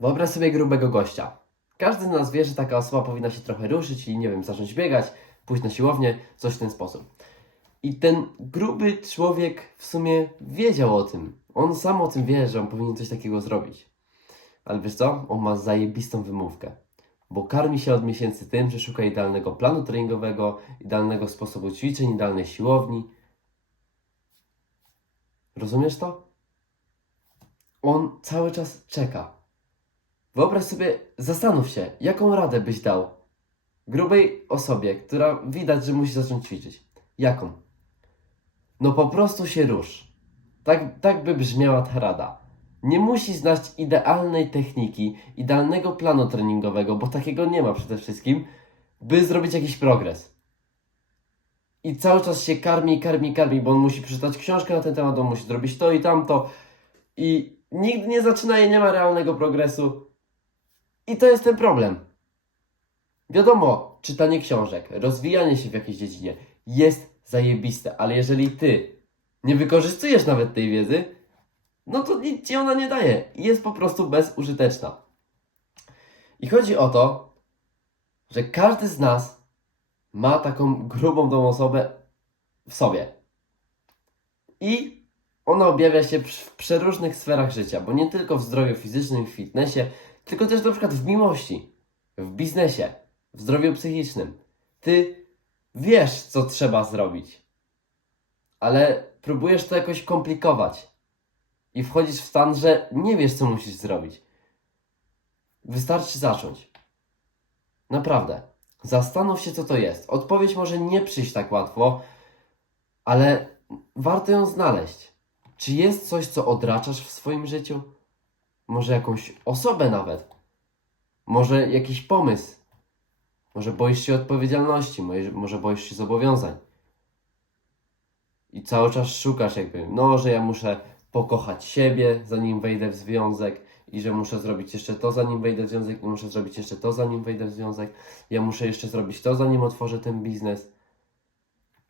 Wyobraź sobie grubego gościa. Każdy z nas wie, że taka osoba powinna się trochę ruszyć, czyli nie wiem, zacząć biegać, pójść na siłownię, coś w ten sposób. I ten gruby człowiek w sumie wiedział o tym. On sam o tym wie, że on powinien coś takiego zrobić. Ale wiesz co? On ma zajebistą wymówkę. Bo karmi się od miesięcy tym, że szuka idealnego planu treningowego, idealnego sposobu ćwiczeń, idealnej siłowni. Rozumiesz to? On cały czas czeka. Wyobraź sobie, zastanów się, jaką radę byś dał grubej osobie, która widać, że musi zacząć ćwiczyć. Jaką? No po prostu się rusz. Tak, tak by brzmiała ta rada. Nie musi znać idealnej techniki, idealnego planu treningowego, bo takiego nie ma przede wszystkim, by zrobić jakiś progres. I cały czas się karmi, karmi, karmi, bo on musi przeczytać książkę na ten temat, on musi zrobić to i tamto. I nigdy nie zaczyna i nie ma realnego progresu. I to jest ten problem. Wiadomo, czytanie książek, rozwijanie się w jakiejś dziedzinie jest zajebiste, ale jeżeli ty nie wykorzystujesz nawet tej wiedzy, no to nic ci ona nie daje jest po prostu bezużyteczna. I chodzi o to, że każdy z nas ma taką grubą tą osobę w sobie. I ona objawia się w przeróżnych sferach życia, bo nie tylko w zdrowiu fizycznym, w fitnessie, tylko też na przykład w miłości, w biznesie, w zdrowiu psychicznym. Ty wiesz, co trzeba zrobić, ale próbujesz to jakoś komplikować i wchodzisz w stan, że nie wiesz, co musisz zrobić. Wystarczy zacząć. Naprawdę. Zastanów się, co to jest. Odpowiedź może nie przyjść tak łatwo, ale warto ją znaleźć. Czy jest coś, co odraczasz w swoim życiu? Może jakąś osobę nawet? Może jakiś pomysł? Może boisz się odpowiedzialności? Może, boisz się zobowiązań? I cały czas szukasz jakby, no, że ja muszę pokochać siebie, zanim wejdę w związek i że muszę zrobić jeszcze to, zanim wejdę w związek i muszę zrobić jeszcze to, zanim wejdę w związek. Ja muszę jeszcze zrobić to, zanim otworzę ten biznes.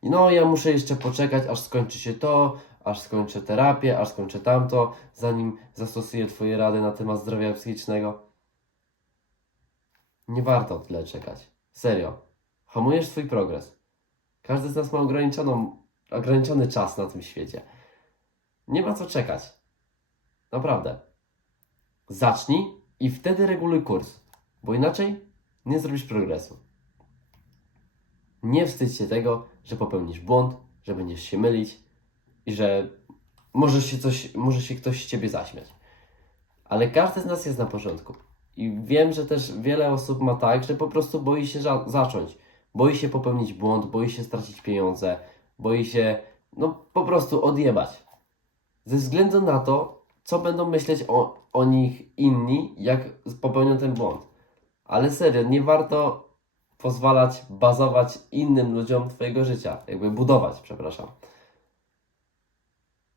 No, ja muszę jeszcze poczekać, aż skończy się to, aż skończę terapię, aż skończę tamto, zanim zastosuję Twoje rady na temat zdrowia psychicznego. Nie warto tyle czekać. Serio. Hamujesz swój progres. Każdy z nas ma ograniczoną, ograniczony czas na tym świecie. Nie ma co czekać. Naprawdę. Zacznij i wtedy reguluj kurs, bo inaczej nie zrobisz progresu. Nie wstydź się tego, że popełnisz błąd, że będziesz się mylić i że może się, coś, może się ktoś z ciebie zaśmiać. Ale każdy z nas jest na porządku. I wiem, że też wiele osób ma tak, że po prostu boi się za- zacząć. Boi się popełnić błąd, boi się stracić pieniądze, boi się no po prostu odjebać. Ze względu na to, co będą myśleć o, o nich inni, jak popełnią ten błąd. Ale serio, nie warto pozwalać bazować innym ludziom Twojego życia. Jakby budować, przepraszam.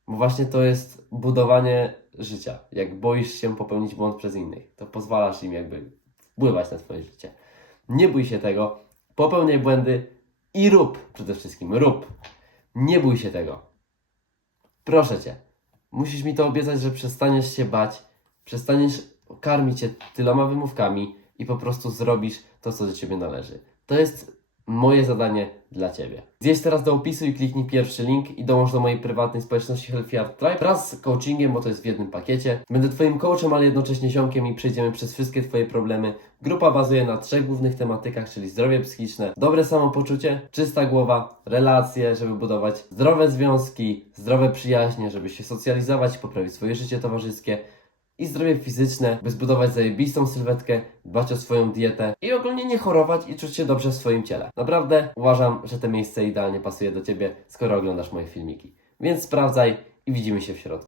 Bo właśnie to jest budowanie życia. Jak boisz się popełnić błąd przez innych, to pozwalasz im jakby wpływać na Twoje życie. Nie bój się tego, popełniaj błędy i rób przede wszystkim, rób. Nie bój się tego. Proszę Cię, musisz mi to obiecać, że przestaniesz się bać, przestaniesz karmić się tyloma wymówkami i po prostu zrobisz to, co do Ciebie należy. To jest moje zadanie dla Ciebie. Zjedź teraz do opisu i kliknij pierwszy link i dołącz do mojej prywatnej społeczności Healthy Art Tribe wraz z coachingiem, bo to jest w jednym pakiecie. Będę Twoim coachem, ale jednocześnie ziomkiem i przejdziemy przez wszystkie Twoje problemy. Grupa bazuje na trzech głównych tematykach, czyli zdrowie psychiczne, dobre samopoczucie, czysta głowa, relacje, żeby budować zdrowe związki, zdrowe przyjaźnie, żeby się socjalizować, poprawić swoje życie towarzyskie i zdrowie fizyczne, by zbudować zajebistą sylwetkę, dbać o swoją dietę i ogólnie nie chorować i czuć się dobrze w swoim ciele. Naprawdę uważam, że to miejsce idealnie pasuje do Ciebie, skoro oglądasz moje filmiki. Więc sprawdzaj i widzimy się w środku.